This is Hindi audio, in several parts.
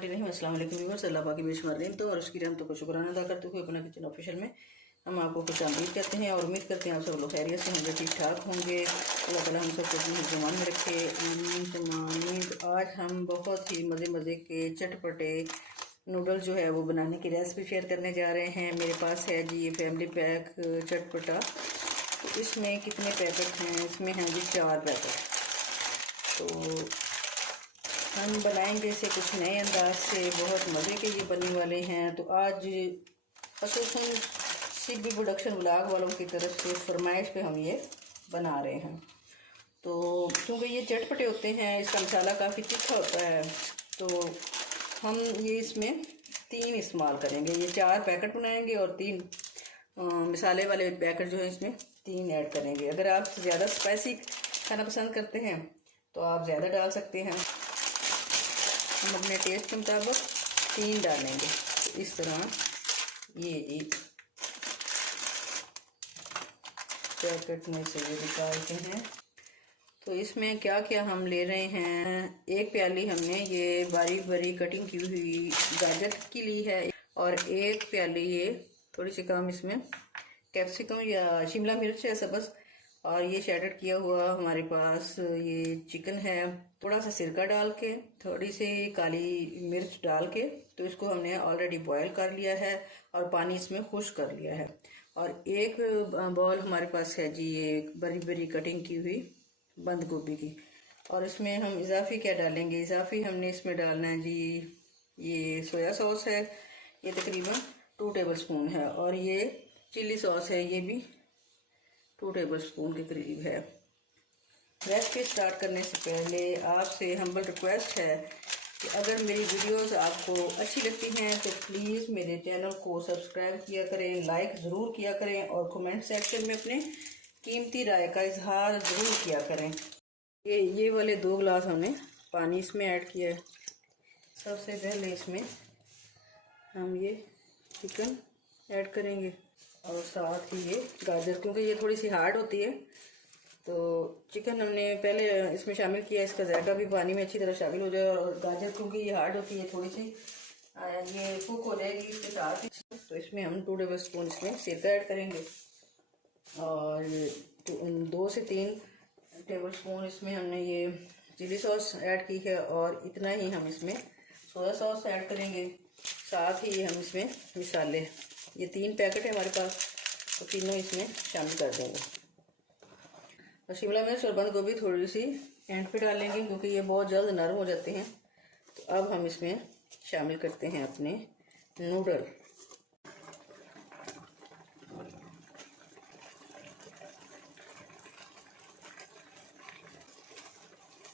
बिस्मिल्लाहिर्रहमानिर्रहीम। अस्सलाम वालेकुम व्यूअर्स। अल्लाह पाक की बेशुमार नेमतों और उसकी रहमतों को शुक्राना अदा करते हुए अपना किचन ऑफिशियल में हम आपको खुश आमदीद कहते हैं और उम्मीद करते हैं आप सब लोग खैरियत से होंगे, ठीक ठाक होंगे। अल्लाह ताला हम सबको अपनी ज़ुबान में रखे, आमीन सुम्मा आमीन। तो आज हम बहुत ही मज़े के चटपटे नूडल जो है वो बनाने की रेसिपी शेयर करने जा रहे हैं। मेरे पास है जी ये फैमिली पैक चटपटा। तो इसमें कितने पैकेट हैं? इसमें हैं जी 4 पैकेट। तो हम बनाएंगे इसे कुछ नए अंदाज से, बहुत मज़े के ये बनने वाले हैं। तो आज खसूसन सीबी प्रोडक्शन व्लॉग वालों की तरफ से फरमाइश पे हम ये बना रहे हैं। तो क्योंकि ये चटपटे होते हैं, इसका मसाला काफ़ी तीखा होता है, तो हम ये इसमें 3 इस्तेमाल करेंगे। ये 4 पैकेट बनाएंगे और 3 मसाले वाले पैकेट जो है इसमें 3 ऐड करेंगे। अगर आप ज़्यादा स्पाइसी खाना पसंद करते हैं तो आप ज़्यादा डाल सकते हैं। हम अपने टेस्ट के मुताबिक 3 डालेंगे। तो इस तरह ये एक पैकेट में से ये निकालते हैं। तो इसमें क्या क्या हम ले रहे हैं? 1 प्याली हमने ये बारीक बारीक कटिंग की हुई गाजर की ली है और 1 प्याली ये थोड़ी सी कम इसमें कैप्सिकम या शिमला मिर्च है सब्ज़, और ये शैडर किया हुआ हमारे पास ये चिकन है। थोड़ा सा सिरका डाल के, थोड़ी सी काली मिर्च डाल के, तो इसको हमने ऑलरेडी बॉयल कर लिया है और पानी इसमें खुश कर लिया है। और 1 बॉल हमारे पास है जी ये बड़ी बड़ी कटिंग की हुई बंद गोभी की। और इसमें हम इजाफी क्या डालेंगे? इजाफी हमने इसमें डालना है जी ये सोया सॉस है, ये तकरीबन 2 टेबल स्पून है, और ये चिली सॉस है, ये भी 2 टेबल स्पून के करीब है। रेसिपी स्टार्ट करने से पहले आपसे हम्बल रिक्वेस्ट है कि अगर मेरी वीडियोस आपको अच्छी लगती हैं तो प्लीज़ मेरे चैनल को सब्सक्राइब किया करें, लाइक ज़रूर किया करें और कमेंट सेक्शन में अपने कीमती राय का इजहार ज़रूर किया करें। ये वाले 2 गिलास हमने पानी इसमें ऐड किया है। सबसे पहले इसमें हम ये चिकन ऐड करेंगे और साथ ही ये गाजर, क्योंकि ये थोड़ी सी हार्ड होती है तो चिकन हमने पहले इसमें शामिल किया, इसका जायका भी पानी में अच्छी तरह शामिल हो जाए। और गाजर क्योंकि ये हार्ड होती है थोड़ी सी, ये कुक हो जाएगी इसके साथ ही। तो इसमें हम 2 टेबल स्पून इसमें सिरका ऐड करेंगे और 2 से 3 टेबल स्पून इसमें हमने ये चिली सॉस ऐड की है और इतना ही हम इसमें सोया सॉस ऐड करेंगे। साथ ही हम इसमें मसाले, ये 3 पैकेट है हमारे पास, तो तीनों इसमें शामिल कर देंगे। और शिमला मिर्च और बंद गोभी थोड़ी सी एंड पे डालेंगे क्योंकि ये बहुत जल्द नरम हो जाते हैं। तो अब हम इसमें शामिल करते हैं अपने नूडल।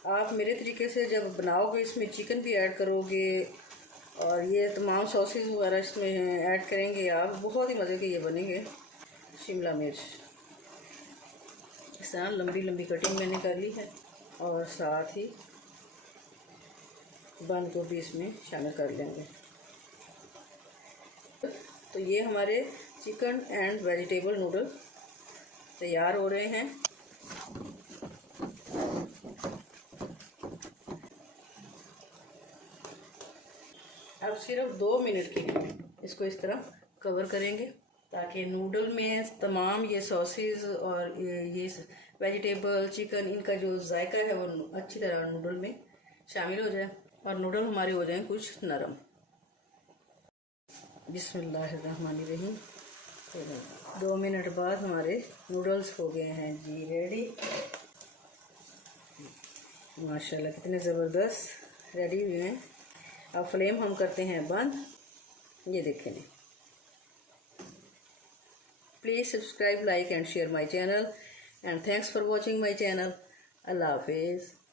आप मेरे तरीके से जब बनाओगे इसमें चिकन भी ऐड करोगे और ये तमाम सॉसेस वगैरह इसमें ऐड करेंगे आप, बहुत ही मज़े के ये बनेंगे। शिमला मिर्च इस तरह लंबी लंबी कटिंग मैंने कर ली है और साथ ही बंद गोभी इसमें शामिल कर लेंगे। तो ये हमारे चिकन एंड वेजिटेबल नूडल तैयार हो रहे हैं। अब सिर्फ 2 मिनट के लिए इसको इस तरह कवर करेंगे ताकि नूडल में तमाम ये सॉसेस और ये वेजिटेबल चिकन इनका जो जायका है वो अच्छी तरह नूडल में शामिल हो जाए और नूडल हमारे हो जाएं कुछ नरम। बिस्मिल्लाहिर्रहमानिर्रहीम। 2 मिनट बाद हमारे नूडल्स हो गए हैं जी रेडी। माशाल्लाह कितने ज़बरदस्त रेडी हुए हैं। अब फ्लेम हम करते हैं बंद। ये देखें, please subscribe, like and share my channel and thanks for watching my channel. अल्लाह हाफिज़।